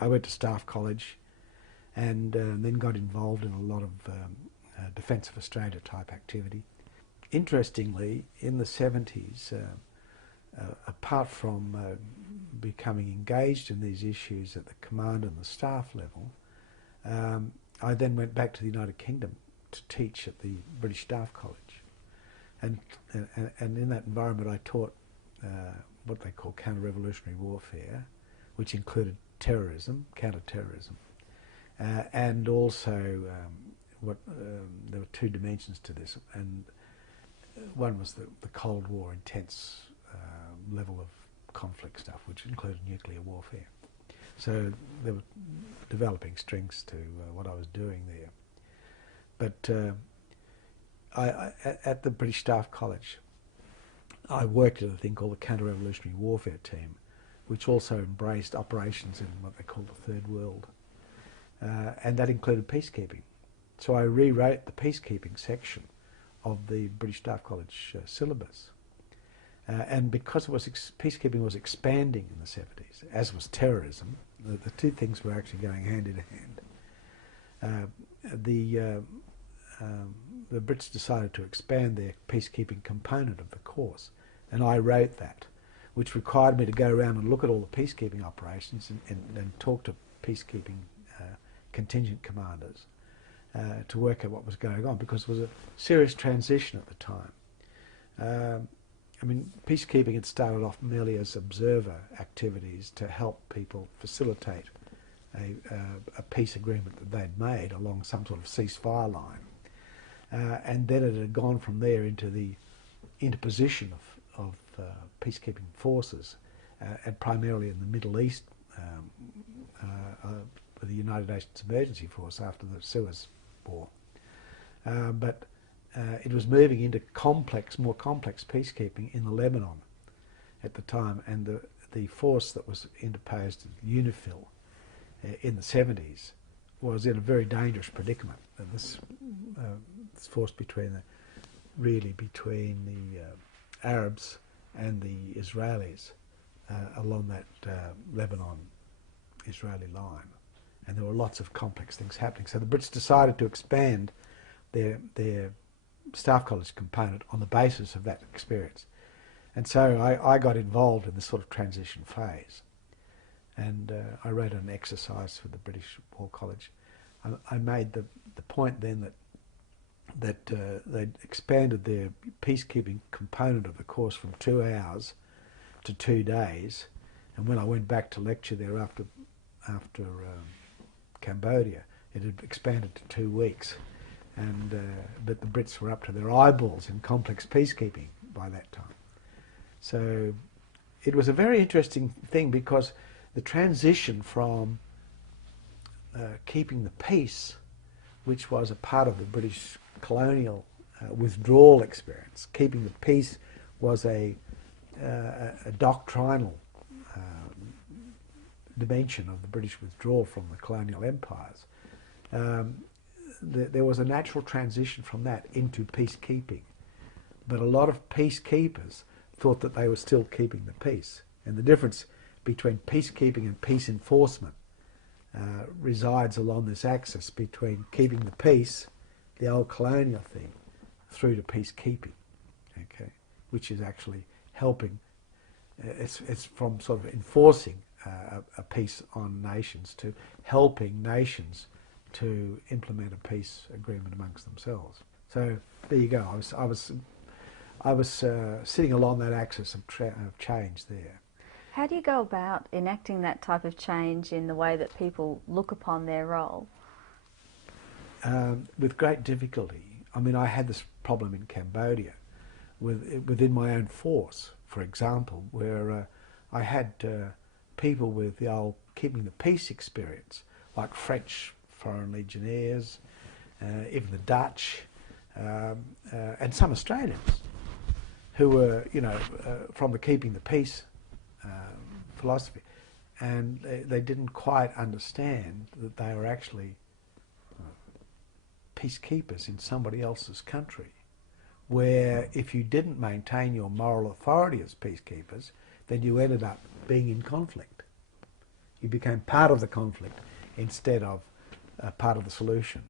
I went to staff college and then got involved in a lot of Defence of Australia type activity. Interestingly, in the 70s, apart from becoming engaged in these issues at the command and the staff level, I then went back to the United Kingdom to teach at the British Staff College. And in that environment I taught what they call counter-revolutionary warfare, which included terrorism, counter-terrorism, and also there were two dimensions to this, and one was the Cold War intense level of conflict stuff, which included nuclear warfare. So there were developing strings to what I was doing there. But at the British Staff College, I worked at a thing called the Counter-Revolutionary Warfare Team, which also embraced operations in what they called the Third World. And that included peacekeeping. So I rewrote the peacekeeping section of the British Staff College syllabus. And because peacekeeping was expanding in the 70s, as was terrorism, the two things were actually going hand in hand. The Brits decided to expand their peacekeeping component of the course, and I wrote that, which required me to go around and look at all the peacekeeping operations and talk to peacekeeping contingent commanders to work out what was going on, because it was a serious transition at the time. I mean, peacekeeping had started off merely as observer activities to help people facilitate a peace agreement that they'd made along some sort of ceasefire line. And then it had gone from there into the interposition of peacekeeping forces, and primarily in the Middle East, with the United Nations Emergency Force after the Suez War. But it was moving into more complex peacekeeping in the Lebanon at the time, and the force that was interposed, UNIFIL, in the 70s, was in a very dangerous predicament. And this force between the Arabs and the Israelis along that Lebanon-Israeli line, and there were lots of complex things happening. So the Brits decided to expand their staff college component on the basis of that experience. And so I got involved in this sort of transition phase. And I wrote an exercise for the British War College. I made the point then that they'd expanded their peacekeeping component of the course from 2 hours to 2 days. And when I went back to lecture there after Cambodia, it had expanded to 2 weeks. But the Brits were up to their eyeballs in complex peacekeeping by that time. So it was a very interesting thing, because the transition from keeping the peace, which was a part of the British colonial withdrawal experience, keeping the peace was a doctrinal dimension of the British withdrawal from the colonial empires. There was a natural transition from that into peacekeeping, but a lot of peacekeepers thought that they were still keeping the peace. And the difference between peacekeeping and peace enforcement resides along this axis between keeping the peace, the old colonial thing, through to peacekeeping, okay, which is actually helping. It's from sort of enforcing a peace on nations to helping nations to implement a peace agreement amongst themselves. So there you go. I was sitting along that axis of change there. How do you go about enacting that type of change in the way that people look upon their role? With great difficulty. I mean, I had this problem in Cambodia within my own force, for example, where I had people with the old keeping the peace experience, like French Foreign Legionnaires, even the Dutch, and some Australians who were, from the keeping the peace philosophy, and they didn't quite understand that they were actually peacekeepers in somebody else's country, where if you didn't maintain your moral authority as peacekeepers, then you ended up being in conflict. You became part of the conflict instead of part of the solution.